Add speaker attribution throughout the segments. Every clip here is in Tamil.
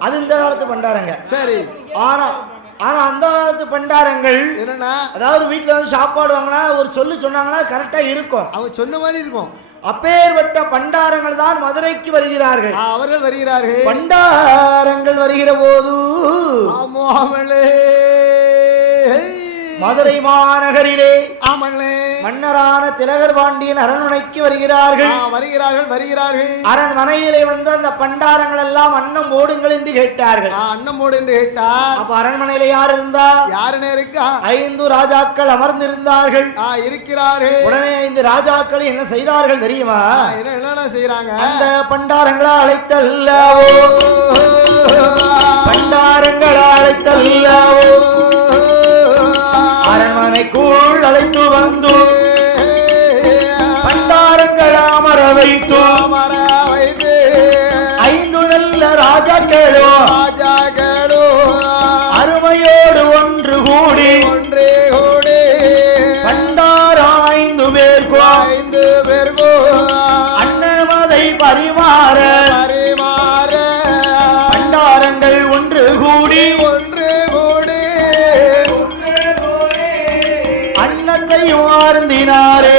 Speaker 1: அது இந்த காலத்து பண்டாரங்க.
Speaker 2: சரி.
Speaker 1: ஆனா ஆனா அந்த காலத்து பண்டாரங்கள்
Speaker 2: என்னன்னா?
Speaker 1: அதாவது வீட்டுல வந்து சாப்பாடு வாங்கினா ஒரு சொல்லு சொன்னாங்கன்னா கரெக்டா இருக்கும்.
Speaker 2: அவங்க சொன்ன மாதிரி இருக்கும்.
Speaker 1: அப்பேற்பட்ட பண்டாரங்கள் தான் மதுரைக்கு வருகிறார்கள்.
Speaker 2: அவர்கள் வருகிறார்கள்.
Speaker 1: பண்டாரங்கள் வருகிற போது
Speaker 2: ஆமாமலே
Speaker 1: மதுரை மாநகரிலே
Speaker 2: ஆமல்லே.
Speaker 1: மன்னரான திலகர் பாண்டியன் அரண்மனைக்கு வருகிறார்கள்.
Speaker 2: வருகிறார்கள் வருகிறார்கள்.
Speaker 1: அரண்மனையிலே வந்து அந்த பண்டாரங்கள் எல்லாம் அன்னம் போடுங்கள் என்று கேட்டார்கள்.
Speaker 2: ஆ, அன்னமோடு என்று கேட்டார்.
Speaker 1: அப்ப அரண்மனையில யார் இருந்தா?
Speaker 2: யாருன்னு இருக்கா?
Speaker 1: ஐந்து ராஜாக்கள் அமர்ந்திருந்தார்கள்.
Speaker 2: ஆ, இருக்கிறார்கள்.
Speaker 1: உடனே ஐந்து ராஜாக்கள் என்ன செய்தார்கள் தெரியுமா?
Speaker 2: என்ன செய்யறாங்க
Speaker 1: அந்த பண்டாரங்களை அழைத்தல்லவோ. பண்டாரங்களை அழைத்தல்லவோ. அரண்மனைக்குள் அழைத்து வந்து பண்டாரங்கள் அமர வைத்து. ஐந்து நல்ல ராஜாக்களோ. அருமையோடு ஒன்று அன்னத்தையும் அருந்தினாரே.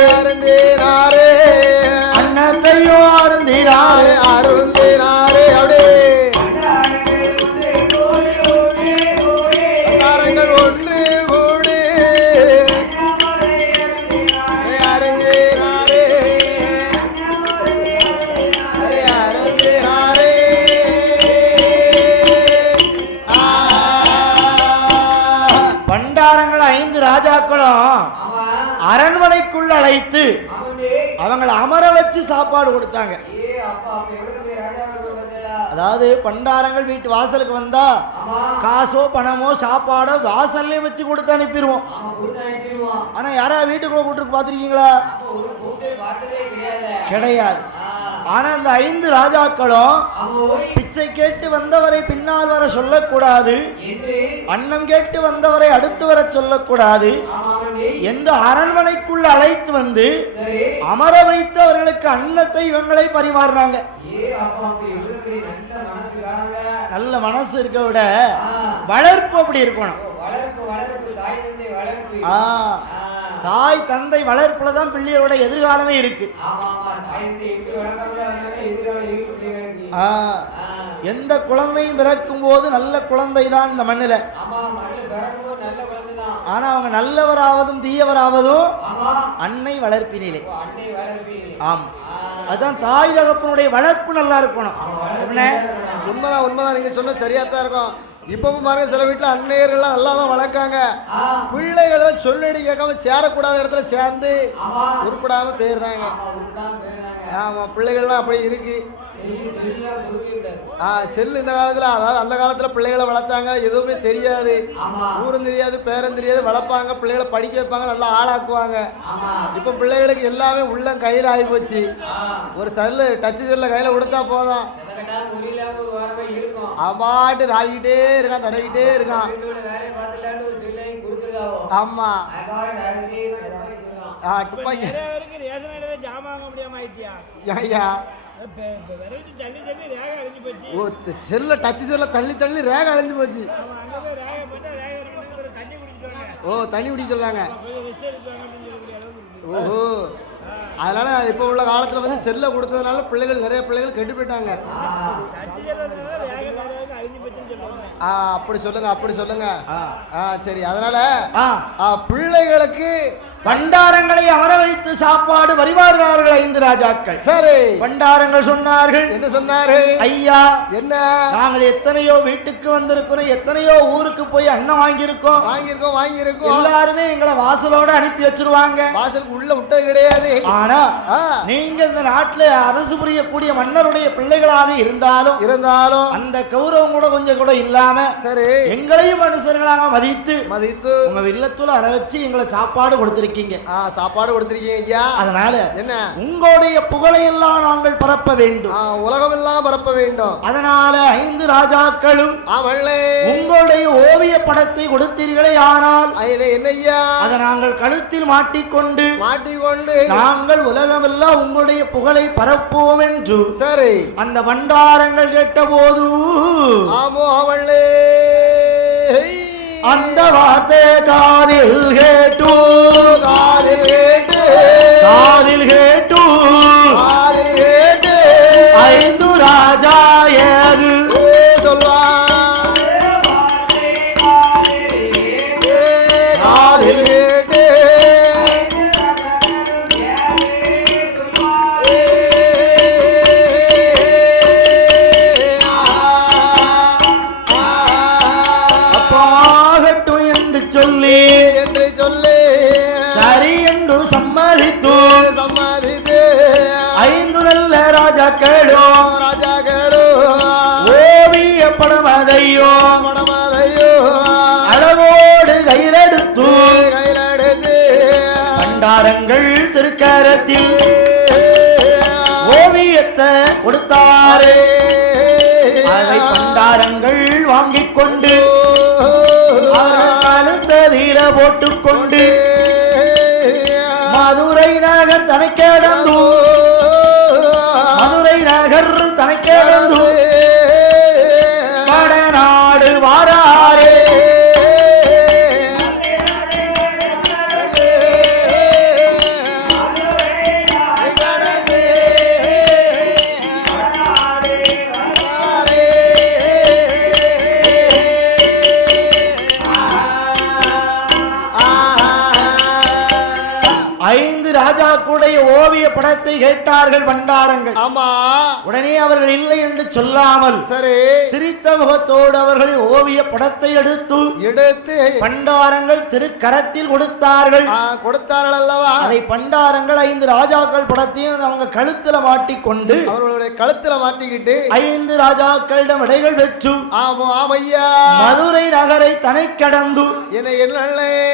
Speaker 1: சாப்பாடு கொடுத்தாங்க. அதாவது பண்டாரங்கள் வீட்டு வாசலுக்கு வந்தா காசோ பணமோ சாப்பாடோ வாசல்லே வச்சு கொடுத்து அனுப்பிடுவோம். ஆனா யாரா வீட்டுக்குள்ள கூட்டு பார்த்துருக்கீங்களா? கிடையாது. ஆனா அந்த ஐந்து ராஜாக்களும் பிச்சை கேட்டு வந்தவரை பின்னால் வர சொல்லக்கூடாது. அன்னம் கேட்டு வந்தவரை அடுத்து வர சொல்லக்கூடாது. என்று அரண்மனைக்குள்ள அழைத்து வந்து அமர வைத்து அவர்களுக்கு அன்னத்தை இவங்களை பரிமாறுறாங்க நல்ல மனசு இருக்க விட வளர்ப்பு அப்படி இருக்கணும். தாய் தந்தை வளர்ப்புல தான் பிள்ளையோட எதிர்காலமே இருக்கு. ஆ எந்த குழந்தையும் பிறக்கும் போது நல்ல குழந்தை தான் இந்த மண்ணில். ஆனா அவங்க நல்லவராவதும் தீயவராவதும் அன்னை வளர்ப்பினிலே. ஆம். அதான் தாய் தகப்பனுடைய வளர்ப்பு நல்லா இருக்கணும்.
Speaker 2: உண்மைதான் உண்மைதான். நீங்க சொன்ன சரியா தான் இருக்கும். இப்பவும் பாருங்க சில வீட்டுல அன்னையர்கள்லாம் நல்லா தான் வளர்க்காங்க பிள்ளைகளை சொல்லடி கேட்காம சேரக்கூடாத இடத்துல சேர்ந்து உருப்படாம போயிருந்தாங்க ஆமா பிள்ளைகள்லாம் அப்படி இருக்கு. ஆ செல்லு இந்த காலத்துல அதாவது அந்த காலத்துல பிள்ளைகளை வளர்த்தாங்க எதுவுமே தெரியாது. ஊரும் தெரியாது பேரும் தெரியாது வளர்ப்பாங்க பிள்ளைகளை படிக்க வைப்பாங்க நல்லா ஆளாக்குவாங்க. இப்போ பிள்ளைகளுக்கு எல்லாமே உள்ளம் கையில் ஆகி போச்சு. ஒரு செல்லு டச்சு செல்ல கையில் கொடுத்தா போதும். அம்மாட்டு ராவிக்கிட்டே இருக்கான் தடவிக்கிட்டே இருக்கான் ஆமா. செல்ல டச்சு செல்ல தள்ளி தள்ளி ரேக அழிஞ்சு போச்சு. ஓ தண்ணி குடிக்க சொல்றாங்க ஓஹோ. அதனால இப்போ உள்ள காலத்துல வந்து செல்லை கொடுத்ததுனால பிள்ளைகள் நிறைய பிள்ளைகள் கெட்டு போயிட்டாங்க
Speaker 3: தச்சு செல்வதனால ரேகை நிறைய அழிஞ்சு போச்சுன்னு சொல்லுவாங்க
Speaker 2: ஆ அப்படி சொல்லுங்க அப்படி சொல்லுங்க. சரி அதனால பிள்ளைகளுக்கு
Speaker 1: பண்டாரங்களை அமர வைத்து சாப்பாடு பரிமாறுகிறார்கள் ஐந்து ராஜாக்கள்?
Speaker 2: சரி.
Speaker 1: பண்டாரங்கள் சொன்னார்கள்
Speaker 2: என்ன சொன்னாரு
Speaker 1: ஐயா
Speaker 2: என்ன?
Speaker 1: நாங்கள் எத்தனையோ வீட்டுக்கு வந்திருக்கிறோம் எத்தனையோ ஊருக்கு போய் அன்னம் வாங்கியிருக்கோம்.
Speaker 2: வாங்கியிருக்கோம் வாங்கியிருக்கோம்.
Speaker 1: எல்லாருமே எங்களை வாசலோட அனுப்பி வச்சிருவாங்க.
Speaker 2: வாசலுக்கு உள்ள விட்டது கிடையாது.
Speaker 1: ஆனா நீங்க இந்த நாட்டுல அரசு புரியக்கூடிய மன்னருடைய பிள்ளைகளாக இருந்தாலும்
Speaker 2: இருந்தாலும்
Speaker 1: அந்த கௌரவம் கூட கொஞ்சம் கூட இல்லாம
Speaker 2: சரி.
Speaker 1: எங்களையும் மனுஷர்களாக மதித்து
Speaker 2: மதித்து
Speaker 1: உங்க இல்லத்துல அற வச்சு எங்களை சாப்பாடு கொடுத்திருக்கீங்க. கொடுத்திருக்கீங்க
Speaker 2: ஆ சாப்பாடு கொடுத்துருக்கீங்க ஐயா.
Speaker 1: அதனால
Speaker 2: என்ன?
Speaker 1: உங்களுடைய புகழையெல்லாம் நாங்கள் பரப்ப வேண்டும்.
Speaker 2: ஆ உலகமெல்லாம் பரப்ப வேண்டும்.
Speaker 1: அதனால ஐந்து ராஜாக்களும்
Speaker 2: ஆமல்லே
Speaker 1: உங்களுடைய ஓவிய படத்தை கொடுத்தீர்களே ஆனால்
Speaker 2: என்ன ஐயா?
Speaker 1: அதை நாங்கள் கழுத்தில் மாட்டிக்கொண்டு
Speaker 2: மாட்டிக்கொண்டு.
Speaker 1: நாங்கள் உலகமெல்லாம் உங்களுடைய புகழை பரப்புவோம் என்று
Speaker 2: சரி.
Speaker 1: அந்த பண்டாரங்கள் கேட்டபோது
Speaker 2: ஆமோ அவளே
Speaker 1: அந்த வார்த்தை காதில் கேட்டு.
Speaker 2: காதில் கேட்டு.
Speaker 1: காதில் கேட்டு.
Speaker 2: காதில் கேட்டு.
Speaker 1: ஐந்து ராஜா ஏது? ராஜாக்களும்
Speaker 2: ராஜா கேடு
Speaker 1: ஓவிய படமதையோ
Speaker 2: மடமலையோ
Speaker 1: அழகோடு கையிலெடுத்து
Speaker 2: கையில் எடுத்து
Speaker 1: பண்டாரங்கள் திருக்கரத்தில் ஓவியத்தை கொடுத்தாரே. அதை பண்டாரங்கள் வாங்கிக் கொண்டு அவர்கள் கழுத்ததீர போட்டுக்கொண்டு மதுரை நகர் தனக்கேடந்து மதுரை நகர் ಬೇಡಂದು படத்தை கேட்டார்கள் பண்டாரங்கள்.
Speaker 2: ஆமா.
Speaker 1: உடனே அவர்கள் இல்லை என்று சொல்லாமல்
Speaker 2: சரி.
Speaker 1: சிரித்த முகத்தோடு அவர்களின் ஓவிய படத்தை எடுத்து
Speaker 2: எடுத்து
Speaker 1: பண்டாரங்கள் திருக்கரத்தில் கொடுத்தார்கள்.
Speaker 2: கொடுத்தார்கள் அல்லவா?
Speaker 1: அதை பண்டாரங்கள் ஐந்து ராஜாக்கள் படத்தையும் அவங்க கழுத்துல மாட்டிக்கொண்டு
Speaker 2: அவர்களுடைய கழுத்துல மாட்டிக்கிட்டு
Speaker 1: ஐந்து ராஜாக்களிடம் விடைகள் பெற்று
Speaker 2: ஆமா ஆமையா.
Speaker 1: மதுரை நகரை தனை கடந்து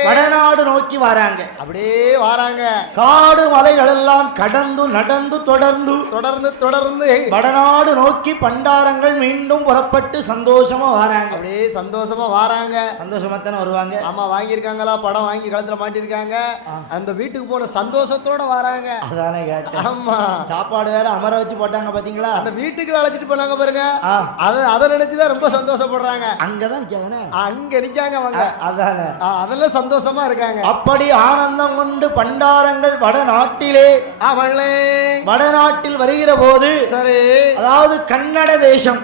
Speaker 1: வடநாடு நோக்கி வராங்க.
Speaker 2: அப்படியே வாராங்க.
Speaker 1: காடு மலைகள் எல்லாம் கடந்து நடந்து தொடர்ந்து.
Speaker 2: தொடர்ந்து தொடர்ந்து.
Speaker 1: வடநாடு நோக்கி பண்டாரங்கள் மீண்டும் புறப்பட்டு சந்தோஷமா வராங்க.
Speaker 2: அப்படியே சந்தோஷமா வாராங்க.
Speaker 1: சந்தோஷமா தானே வருவாங்க?
Speaker 2: ஆமா வாங்கியிருக்காங்களா? படம் வாங்கி கழுத்துல மாட்டிருக்காங்க அந்த வீட்டுக்கு போன சந்தோஷத்தோட வராங்க.
Speaker 1: அதானே கேட்டேன்.
Speaker 2: ஆமா.
Speaker 1: சாப்பாடு வேற அமர வச்சு போட்டாங்க பாத்தீங்களா?
Speaker 2: அந்த வீட்டுக்கு அழைச்சிட்டு போனாங்க பாருங்க. அத அதை நினைச்சுதான் ரொம்ப சந்தோஷப்படுறாங்க.
Speaker 1: அங்கதான் நிக்காங்கண்ணே.
Speaker 2: அங்க நிக்காங்க அவங்க.
Speaker 1: அதானே.
Speaker 2: அதெல்லாம் சந்தோஷமா இருக்காங்க.
Speaker 1: அப்படி ஆனந்தம் கொண்டு பண்டாரங்கள் வடநாட்டிலே
Speaker 2: அவங்களே
Speaker 1: வடநாட்டில் வருகிற போது
Speaker 2: சரி.
Speaker 1: அதாவது கன்னட தேசம்.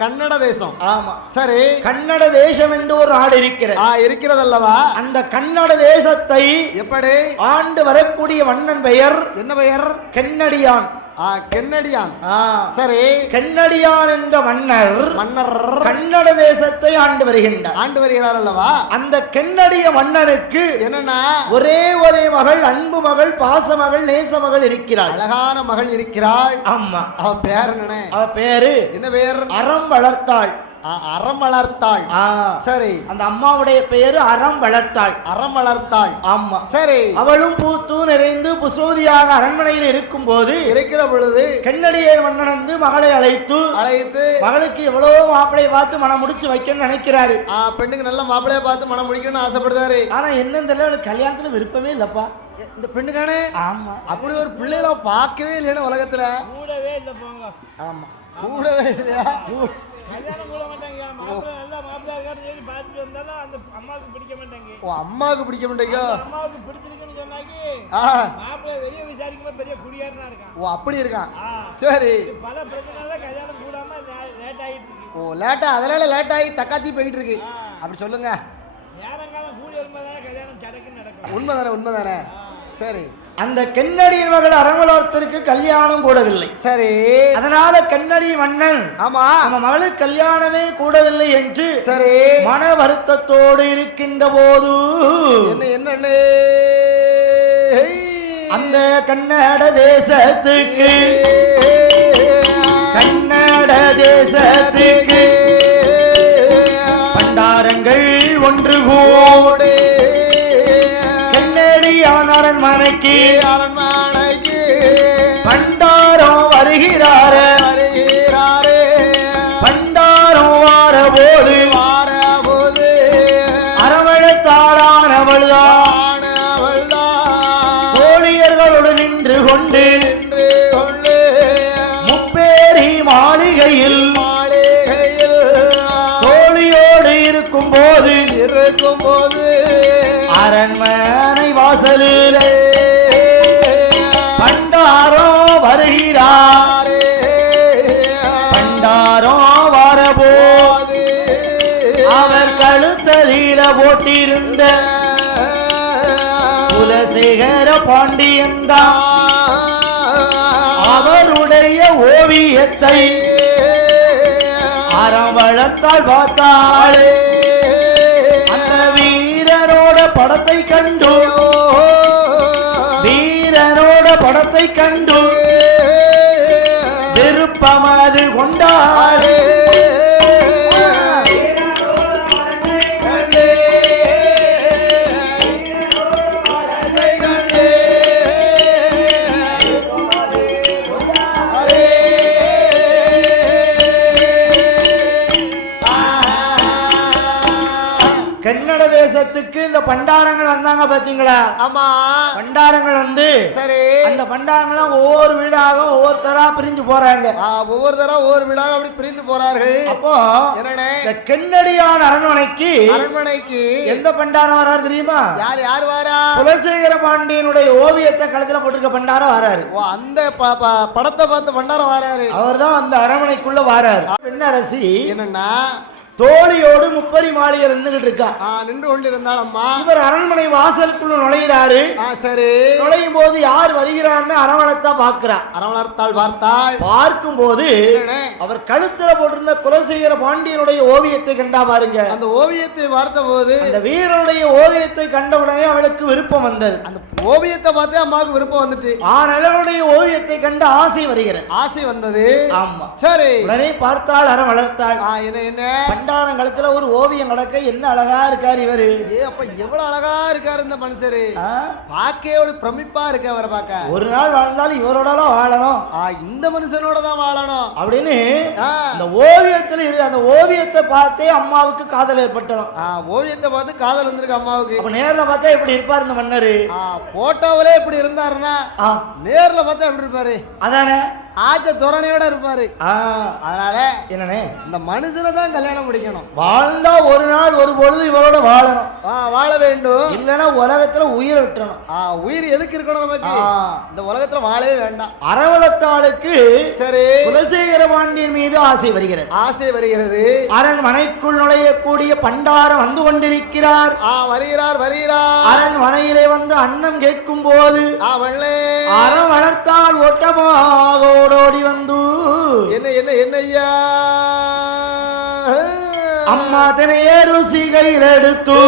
Speaker 2: கன்னட தேசம்.
Speaker 1: ஆமா.
Speaker 2: சரி.
Speaker 1: கன்னட தேசம் என்று ஒரு நாடு இருக்கிறது.
Speaker 2: ஆ இருக்கிறதல்லவா?
Speaker 1: அந்த கன்னட தேசத்தை
Speaker 2: எப்படி?
Speaker 1: ஆண்டு வரக்கூடிய வண்ணன் பெயர்
Speaker 2: என்ன பெயர்?
Speaker 1: கென்னடியான்.
Speaker 2: கென்னடியான். சரி.
Speaker 1: கென்னடியான் என்ற மன்னர்
Speaker 2: மன்னர்.
Speaker 1: கன்னட தேசத்தை ஆண்டு வருகின்றார்.
Speaker 2: ஆண்டு வருகிறார் அல்லவா?
Speaker 1: அந்த கென்னடிய மன்னனுக்கு
Speaker 2: என்னன்னா?
Speaker 1: ஒரே ஒரே மகள் அன்பு மகள் பாச மகள் நேச மகள் இருக்கிறாள்.
Speaker 2: அழகான மகள் இருக்கிறாள்.
Speaker 1: ஆமா.
Speaker 2: அவ பேர் என்னண்ணே?
Speaker 1: அவ பேரு
Speaker 2: என்ன பேர்?
Speaker 1: அறம் வளர்த்தாள்.
Speaker 2: அறம் வளர்த்தாள். சரி.
Speaker 1: அந்த அம்மாவுடைய பெயரு அறம் வளர்த்தாள்.
Speaker 2: அறம் வளர்த்தாள்.
Speaker 1: ஆமா.
Speaker 2: சரி.
Speaker 1: அவளும் பூத்து நிறைந்து புசோதியாக அரண்மனையில் இருக்கும் போது
Speaker 2: இருக்கிற பொழுது
Speaker 1: கென்னடியர் மன்னன் வந்து மகளை அழைத்து
Speaker 2: அழைத்து
Speaker 1: மகளுக்கு எவ்வளவோ மாப்பிளை பார்த்து மனம் முடிச்சு வைக்கணும்னு நினைக்கிறாரு.
Speaker 2: ஆ, பெண்ணுக்கு நல்ல மாப்பிளைய பார்த்து மனம் முடிக்கணும்னு ஆசைப்படுறாரு.
Speaker 1: ஆனா என்னன்னு தெரியல கல்யாணத்துல விருப்பமே இல்லப்பா.
Speaker 2: இந்த பெண்ணுக்கானே?
Speaker 1: ஆமா.
Speaker 2: அப்படி ஒரு பிள்ளைகளை பார்க்கவே இல்லைன்னு உலகத்துல.
Speaker 3: கூடவே இல்லை போங்க.
Speaker 1: ஆமா.
Speaker 2: கூடவே இல்லையா? ஓ அம்மாவுக்கு பிடிக்க மாட்டேங்கோ.
Speaker 3: அம்மாவுக்கு பிடிச்சிருக்குன்னு சொன்னாக்கி மாப்பிள்ளை வெளியே விசாரிக்கும்போது பெரிய குடியாரனா இருக்கான்.
Speaker 2: ஓ அப்படி இருக்கான். சரி.
Speaker 3: பல பிரச்சனைல கல்யாணம் கூடாம லேட் ஆகிட்டு இருக்கு
Speaker 2: ஓ லேட்டா அதனால லேட் ஆகி தக்காத்தி போயிட்டு இருக்கு அப்படி சொல்லுங்க.
Speaker 3: நேரங்காலம் கூடி வரும்போது கல்யாணம் சடக்குன்னு நடக்கும்.
Speaker 2: உண்மைதானே உண்மைதானே? சரி.
Speaker 1: அந்த கென்னடியின் மகள் அரங்கலத்திற்கு கல்யாணம் கூடவில்லை
Speaker 2: சரி
Speaker 1: அதனால கண்ணடி மன்னன்
Speaker 2: ஆமா
Speaker 1: நம்ம மகளுக்கு கல்யாணமே கூடவில்லை என்று
Speaker 2: சரி
Speaker 1: மன வருத்தத்தோடு இருக்கின்ற போது
Speaker 2: என்ன என்ன
Speaker 1: அந்த கன்னட தேசத்துக்கு கன்னட தேசத்துக்கு போட்டிருந்த குலசேகர பாண்டியன் அவருடைய ஓவியத்தை அறம் வளர்த்தால் பார்த்தாளே. அந்த வீரரோட படத்தை கண்டு வீரனோட படத்தை கண்டு பண்டாரங்கள் வந்தாங்க பாத்தீங்களா?
Speaker 2: ஆமா.
Speaker 1: பண்டாரங்கள் வந்து
Speaker 2: சரி.
Speaker 1: அந்த பண்டாரங்களாம் ஒவ்வொரு வீடாக ஒவ்வொருத்தரா பிரிஞ்சு போறாங்க.
Speaker 2: ஆ, ஒவ்வொரு வீடாக அப்படி பிரிந்து போறார்கள்.
Speaker 1: அப்போ இந்த கென்னடியான் அரண்மனைக்கு
Speaker 2: அரண்மனைக்கு
Speaker 1: எந்த பண்டாரம் வராரு தெரியுமா?
Speaker 2: யார் யார் வாரா?
Speaker 1: குலசேகர பாண்டியனுடைய ஓவியத்தை கழுத்துல போட்டிருக்க பண்டாரம் வராரு.
Speaker 2: ஓ அந்த படத்தை பார்த்து பண்டாரம் வாராரு.
Speaker 1: அவர்தான் அந்த அரண்மனைக்குள்ள வாராரு. பெண்ணரசி
Speaker 2: என்னன்னா
Speaker 1: தோழியோடு முப்பரி மாளிகை நின்றுகிட்டு இருக்கா?
Speaker 2: நின்று கொண்டிருந்தாள் அம்மா
Speaker 1: இவர் அரண்மனை வாசலுக்குள்ள நுழைகிறாரு
Speaker 2: ஆ சரி.
Speaker 1: நுழையும் போது யார் வருகிறார்னு அரவணத்தா பாக்குறா
Speaker 2: அரவணர்த்தாள் பார்த்தாள்.
Speaker 1: பார்க்கும் போது? அவர் கழுத்துல போட்டிருந்த குலசேகர பாண்டியனுடைய ஓவியத்தை கண்டா பாருங்க.
Speaker 2: அந்த ஓவியத்தை பார்த்த போது
Speaker 1: அந்த வீரனுடைய ஓவியத்தை கண்ட உடனே அவளுக்கு விருப்பம் வந்தது.
Speaker 2: அந்த ஓவியத்தை பார்த்து அம்மாவுக்கு விருப்பம் வந்துட்டு.
Speaker 1: ஆனவருடைய ஓவியத்தை கண்டு ஆசை வருகிறது.
Speaker 2: ஆசை வந்தது.
Speaker 1: ஆமா.
Speaker 2: சரி.
Speaker 1: உடனே பார்த்தாள் அறம் வளர்த்தாள்
Speaker 2: என்ன என்ன?
Speaker 1: பண்டாரம் கழுத்துல ஒரு ஓவியம் கிடக்க என்ன அழகா இருக்காரு இவரு?
Speaker 2: ஏ அப்ப எவ்வளவு அழகா இருக்காரு இந்த மனுஷரு? பார்க்கவே ஒரு பிரமிப்பா இருக்கு அவரை பார்க்க.
Speaker 1: ஒரு நாள் வாழ்ந்தாலும் இவரோடலாம் வாழணும்.
Speaker 2: ஆ இந்த மனுஷனோட தான் வாழணும்.
Speaker 1: அப்படின்னு. அந்த ஓவியத்துல இரு அந்த ஓவியத்தை பார்த்தே அம்மாவுக்கு காதல் ஏற்பட்டதாம்.
Speaker 2: ஓவியத்தை பார்த்து காதல் வந்திருக்கு அம்மாவுக்கு.
Speaker 1: அப்ப நேர்ல பார்த்தா எப்படி இருப்பார் இந்த மன்னரு?
Speaker 2: போட்டோவிலே இப்படி இருந்தாருன்னா நேர்ல பார்த்தா எப்படி இருப்பாரு?
Speaker 1: அதானே?
Speaker 2: ஆச்ச துறனையோட இருப்பாரு. அதனால
Speaker 1: என்னண்ணே
Speaker 2: இந்த மனுஷனை தான் கல்யாணம் முடிக்கணும்.
Speaker 1: வாழ்ந்தா ஒரு நாள் ஒரு பொழுது இவரோட வாழணும்.
Speaker 2: வாழ வேண்டும்.
Speaker 1: இல்லைன்னா உலகத்துல உயிரை விட்டுறணும்.
Speaker 2: உயிர் எதுக்கு இருக்கணும் நமக்கு. இந்த உலகத்துல வாழவே வேண்டாம்.
Speaker 1: அரவளத்தாளுக்கு
Speaker 2: சரி.
Speaker 1: குலசேகர பாண்டியன் மீது ஆசை வருகிறது.
Speaker 2: ஆசை வருகிறது.
Speaker 1: அரண்மனைக்குள் நுழையக்கூடிய பண்டாரம் வந்து கொண்டிருக்கிறார்.
Speaker 2: வருகிறார் வருகிறார்.
Speaker 1: அரண்மனையிலே வந்து அன்னம் கேட்கும் போது அறம் வளர்த்தால் ஓட்டமாக ஓடோடி வந்து.
Speaker 2: என்ன என்ன என்ன ஐயா
Speaker 1: அம்மா தினைய ருசி கையில் எடுத்து.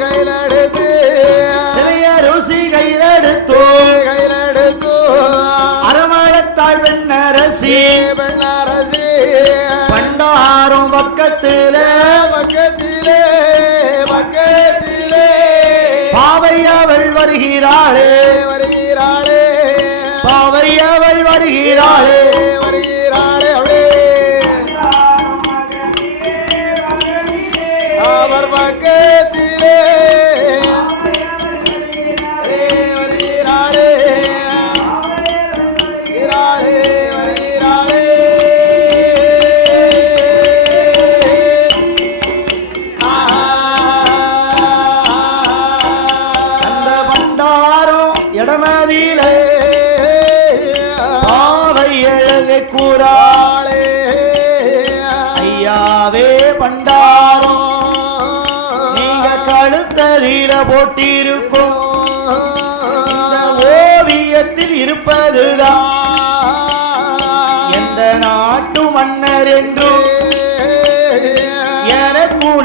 Speaker 2: கையில் எடுத்து.
Speaker 1: தினைய ருசி கையில் எடுத்து.
Speaker 2: கையில் எடுத்து.
Speaker 1: அரவளத்தாள் பெண்ணரசி.
Speaker 2: பெண்ணரசி.
Speaker 1: பண்டாரம் பக்கத்துல.
Speaker 2: பக்கத்திலே பக்கத்திலே.
Speaker 1: பாவை அவள் வருகிறாளே
Speaker 2: வருகிறாளே.
Speaker 1: அவள் வருகிறாளே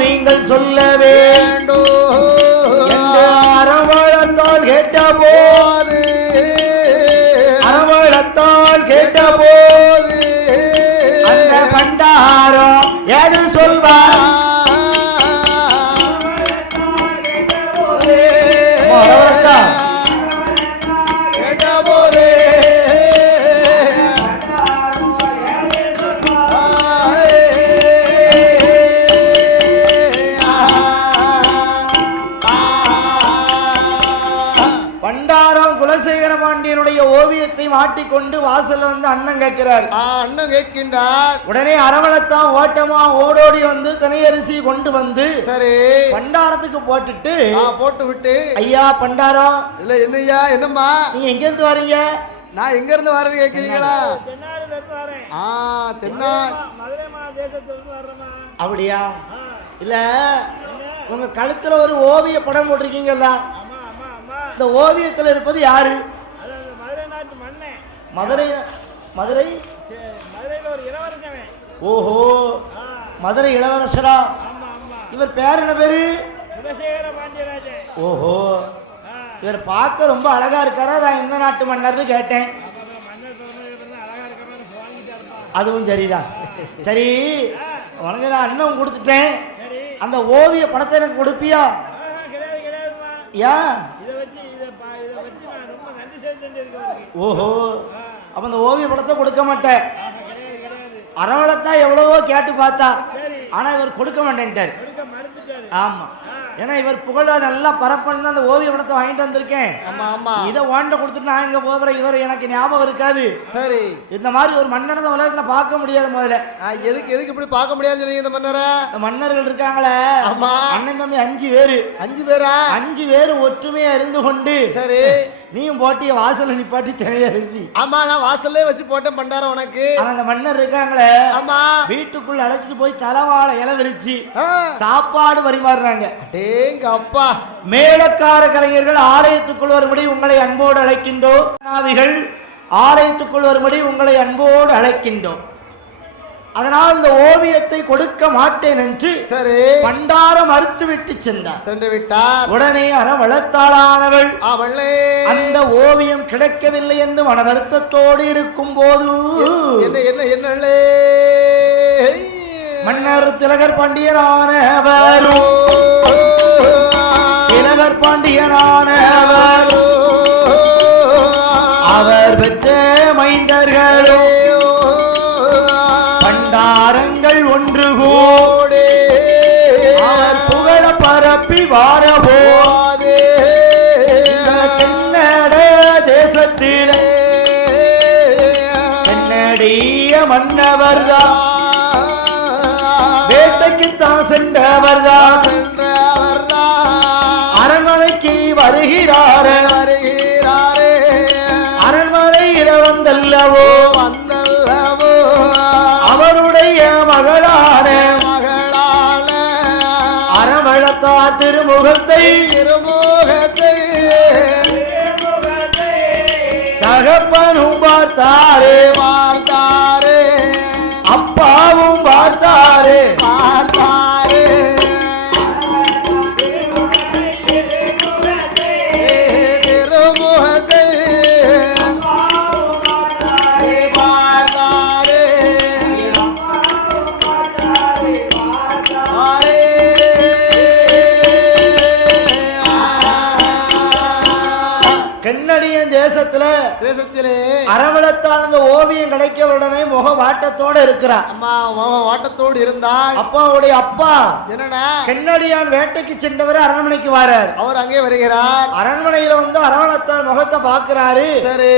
Speaker 1: நீங்கள் சொல்ல வேண்டும். அரவழத்தால் கேட்ட போது அரவழத்தால் கேட்ட போது அந்த பண்டாரம் எது சொல்வார்? மாட்டிக்கொண்டு வாசல்ல வந்து அண்ணன் கேட்கிறார்.
Speaker 2: ஆ, அண்ணன் கேட்கின்றார்.
Speaker 1: உடனே அரவணைத்தான் ஓட்டமா ஓடோடி வந்து தினையரிசி கொண்டு வந்து
Speaker 2: சரி.
Speaker 1: பண்டாரத்துக்கு போட்டுட்டு
Speaker 2: ஆ, போட்டு விட்டு
Speaker 1: ஐயா பண்டாரம்
Speaker 2: இல்ல என்னய்யா என்னம்மா?
Speaker 1: நீங்க எங்க இருந்து வரீங்க?
Speaker 2: நான் எங்க இருந்து வரேன்னு கேக்குறீங்களா ஆ தென்னா
Speaker 3: மதுரை மா தேசத்துல இருந்து வர்றேம்மா.
Speaker 1: அப்படியா? இல்ல உங்க கழுத்துல ஒரு ஓவிய படம் போட்டிருக்கீங்கல்ல?
Speaker 3: ஆமா ஆமா ஆமா.
Speaker 1: இந்த ஓவியத்துல இருப்பது யாரு
Speaker 3: அது அந்த மதுரை நாட்டு மண்ணே
Speaker 1: மதுரை மதுரை? ஓஹோ மதுரை இளவரசரா? இவர் பேர் என்ன பேரு? ஓஹோ இவர் பார்க்க ரொம்ப அழகா இருக்காரா? நான் எந்த நாட்டு மன்னர்னு கேட்டேன். அதுவும் சரிதான். சரி உனக்கு நான் அண்ணன் கொடுத்துட்டேன். அந்த ஓவிய படத்தை எனக்கு கொடுப்பியா? ஏன்? ஓஹோ அப்ப அந்த ஓவிய படத்தை கொடுக்க மாட்டேன். அரவணைத்தான் எவ்வளவோ கேட்டு பார்த்தா
Speaker 3: சரி
Speaker 1: ஆனா இவர் கொடுக்க மாட்டேன்ட்டார்.
Speaker 3: கொடுக்க மறுத்துட்டாரு
Speaker 1: ஆமா. ஏன்னா இவர் புகழ நல்லா பரப்பணும் அந்த ஓவிய படத்தை வாங்கிட்டு வந்திருக்கேன்.
Speaker 2: ஆமா ஆமா.
Speaker 1: இதை வாண்ட கொடுத்துட்டு நான் இங்க போகிறேன் இவர் எனக்கு ஞாபகம் இருக்காது.
Speaker 2: சரி.
Speaker 1: இந்த மாதிரி ஒரு மன்னனை உலகத்துல பார்க்க முடியாது முதல்ல.
Speaker 2: எதுக்கு எதுக்கு இப்படி பார்க்க முடியாதுன்னு சொன்னீங்க இந்த மன்னரை?
Speaker 1: மன்னர்கள் இருக்காங்களே.
Speaker 2: ஆமா.
Speaker 1: அண்ணன் தம்பி அஞ்சு பேரு.
Speaker 2: அஞ்சு பேரா?
Speaker 1: அஞ்சு பேரு ஒற்றுமையா இருந்து கொண்டு
Speaker 2: சரி.
Speaker 1: நீயும் போட்டிய வாசல்ல நிப்பாட்டி திரையரசி
Speaker 2: ஆமா நான் வாசல்லே வச்சு போட்டேன் பண்டாரம் உனக்கு.
Speaker 1: ஆனா அந்த மன்னர் இருக்காங்களே.
Speaker 2: ஆமா.
Speaker 1: வீட்டுக்குள்ள அழைச்சிட்டு போய் தலைவாழை இலை விரிச்சு சாப்பாடு பரிமாறுறாங்க.
Speaker 2: அடேங்க அப்பா.
Speaker 1: மேலக்கார கலைஞர்கள் ஆலயத்துக்குள் வரும்படி உங்களை அன்போடு அழைக்கின்றோம். ஆலயத்துக்குள் வரும்படி உங்களை அன்போடு அழைக்கின்றோம். அதனால் இந்த ஓவியத்தை கொடுக்க மாட்டேன் என்று
Speaker 2: சரி.
Speaker 1: பண்டார மறுத்துவிட்டு சென்றார்.
Speaker 2: சென்று விட்டார்
Speaker 1: உடனே அறவளத்தாளானவள்
Speaker 2: அவளே
Speaker 1: அந்த ஓவியம் கிடைக்கவில்லை என்று மன வருத்தத்தோடு இருக்கும் போது
Speaker 2: என்ன என்ன என்னளே
Speaker 1: மன்னர் திலகர் பாண்டியனானவரும் திலகர் பாண்டியனானவர். அவர் பெற்ற மைந்தர்களோ. இந்த கன்னட தேசத்திலே கன்னடிய மன்னவர்தான். வேட்டைக்குத்தான் சென்றவர்தான். அரண்மனைக்கு வருகிறார் அரவழத்தார் திருமுகத்தை தகப்பனும் பார்த்தாரே.
Speaker 2: பார்த்தாரே.
Speaker 1: அப்பாவும் பார்த்தாரே. கன்னடிய தேசத்துல
Speaker 2: தேசத்திலே
Speaker 1: அரவழத்தால் அந்த ஓவியம் கிடைக்க உடனே முக வாட்டத்தோட இருக்கிறார்.
Speaker 2: அம்மா மகன் வாட்டத்தோடு இருந்தால்
Speaker 1: அப்பாவுடைய அப்பா
Speaker 2: என்னடா?
Speaker 1: கண்ணடியான் வேட்டைக்கு சென்றவர் அரண்மனைக்கு வரார்.
Speaker 2: அவர் அங்கே வருகிறார்.
Speaker 1: அரண்மனையில வந்து அரவணத்தார் முகத்தை பார்க்கிறாரு.
Speaker 2: சரி.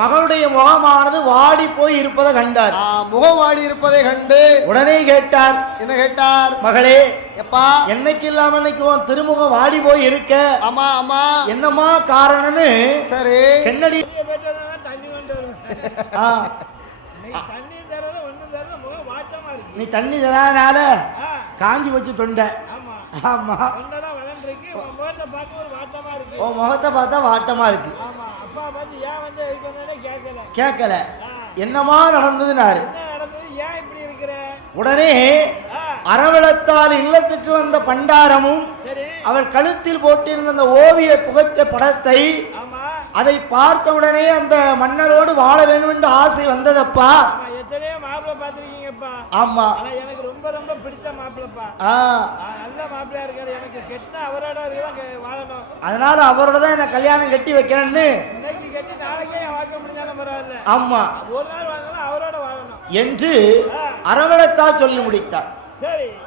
Speaker 1: மகளுடைய முகமானது வாடி போய் இருப்பதை கண்டார்.
Speaker 2: முகம் வாடி இருப்பதை கண்டு
Speaker 1: உடனே கேட்டார்.
Speaker 2: என்ன கேட்டார்?
Speaker 1: மகளே
Speaker 2: எப்பா?
Speaker 1: என்னைக்கு இல்லாம இன்னைக்கு உன் திருமுகம் வாடி போய் இருக்க?
Speaker 2: ஆமா ஆமா.
Speaker 1: என்னமா காரணம்னு?
Speaker 2: சரி.
Speaker 3: இருக்கு.
Speaker 1: நீ தண்ணி தராதனால காஞ்சி வச்சு தொண்டை.
Speaker 3: ஆமா. உன் முகத்தை பார்க்க ஒரு வாட்டமா இருக்கு.
Speaker 1: உன் முகத்தை பார்த்தா வாட்டமா இருக்கு.
Speaker 3: கேட்கல.
Speaker 1: என்னமா நடந்ததுனாரு?
Speaker 3: என்ன நடந்தது? ஏன் இப்படி இருக்கிற?
Speaker 1: உடனே
Speaker 3: ஆ,
Speaker 1: அரவளத்தால் இல்லத்துக்கு வந்த பண்டாரமும் அவள் கழுத்தில் போட்டிருந்த அந்த ஓவிய புகைத்த படத்தை அதை பார்த்த உடனே அந்த மன்னரோடு வாழ வேண்டும் என்று ஆசை வந்ததப்பா?
Speaker 3: ஆமா எனக்கு ரொம்ப ரொம்ப பிடிச்ச
Speaker 1: ஆ,
Speaker 3: நல்ல மாப்பிள்ளையா இருக்காரு. எனக்கு கெட்ட அவரோட வாழணும்.
Speaker 1: அதனால அவரோட தான் என்ன கல்யாணம் கட்டி வைக்கிறேன்னு
Speaker 3: இன்னைக்கு கட்டி நாளைக்கே வாழ்க்கை முடிஞ்சாலும் பரவாயில்ல.
Speaker 1: ஆமா.
Speaker 3: ஒரு நாள் வாங்கினாலும் அவரோட வாழணும்.
Speaker 1: என்று அரவணத்தால் சொல்லி முடித்தார்.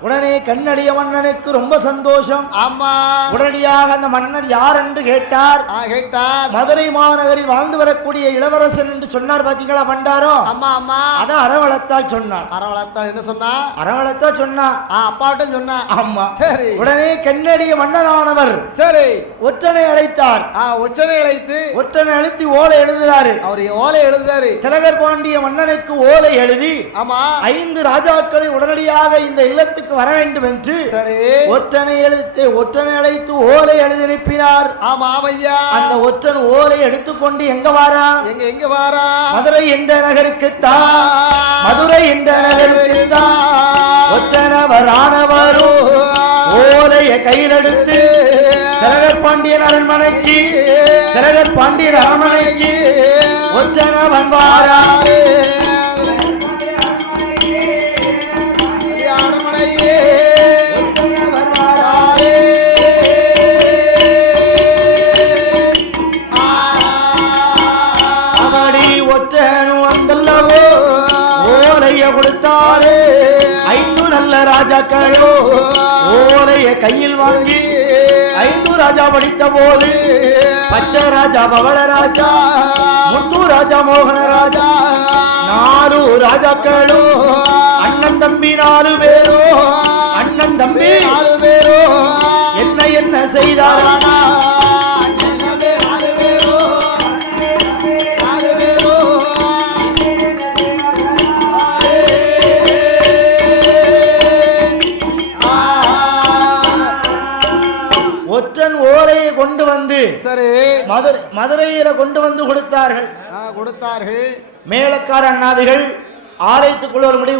Speaker 1: உடனே கண்ணடிய மன்னனுக்கு ரொம்ப சந்தோஷம்.
Speaker 2: ஆமா.
Speaker 1: உடனடியாக அந்த மன்னன் யார் என்று கேட்டார்.
Speaker 2: ஆ கேட்டார்.
Speaker 1: மதுரை மாநகரில் வாழ்ந்து வரக்கூடிய இளவரசன் என்று சொன்னார் பாத்தீங்களா பண்டாரம்
Speaker 2: அம்மா அம்மா
Speaker 1: அதான் அறவளத்தால் சொன்னான்.
Speaker 2: அறவளத்தான் என்ன சொன்னா?
Speaker 1: அறவளத்தா சொன்னான்
Speaker 2: ஆ அப்பாட்டும் சொன்னா.
Speaker 1: ஆமா.
Speaker 2: சரி.
Speaker 1: உடனே கண்ணடிய மன்னனானவர்
Speaker 2: சரி.
Speaker 1: ஒற்றனை அழைத்தார்.
Speaker 2: ஆ ஒற்றனை அழைத்து
Speaker 1: ஒற்றனை அழுத்தி ஓலை எழுதுகிறாரு
Speaker 2: அவர் ஓலை எழுதுறாரு.
Speaker 1: திலகர் பாண்டிய மன்னனுக்கு ஓலை எழுதி
Speaker 2: ஆமா.
Speaker 1: ஐந்து ராஜாக்களை உடனடியாக இந்த இல்லத்துக்கு வர வேண்டும் என்று
Speaker 2: சரி.
Speaker 1: ஒற்றனை எழுத்து ஒற்றனை அழைத்து ஓலை எழுதி அனுப்பினார்
Speaker 2: ஆமா ஐயா
Speaker 1: அந்த ஒற்றன் ஓலை எடுத்துக்கொண்டு எங்க வாரா?
Speaker 2: எங்க எங்க வாரா?
Speaker 1: மதுரை என்ற நகருக்கு தான் மதுரை என்ற நகருக்கு தான் ஒற்றனவர் ஆனவரும் ஓலைய கையில் எடுத்து திலகர் பாண்டியன் அரண்மனைக்கு திலகர் பாண்டியன் அரண்மனைக்கு ஒற்றனவன் வாரா. கொடுத்தாரே ஐந்து நல்ல ராஜாக்களோ ஓலைய கையில் வாங்கி ஐந்து ராஜா படித்த போது பச்சை ராஜா பவள ராஜா முத்து ராஜா மோகன ராஜா நாலு ராஜாக்களோ அண்ணன் தம்பி நாலு பேரோ அண்ணன் தம்பி
Speaker 2: நாலு பேரோ
Speaker 1: என்ன என்ன செய்தாரானா? கொண்டு வந்து
Speaker 2: சரி.
Speaker 1: மதுரை மதுரையில கொண்டு வந்து கொடுத்தார்கள்
Speaker 2: கொடுத்தார்கள்.
Speaker 1: மேலக்கார அண்ணாதிகள் ஆலயத்துக்குள்ள ஒரு முடிவு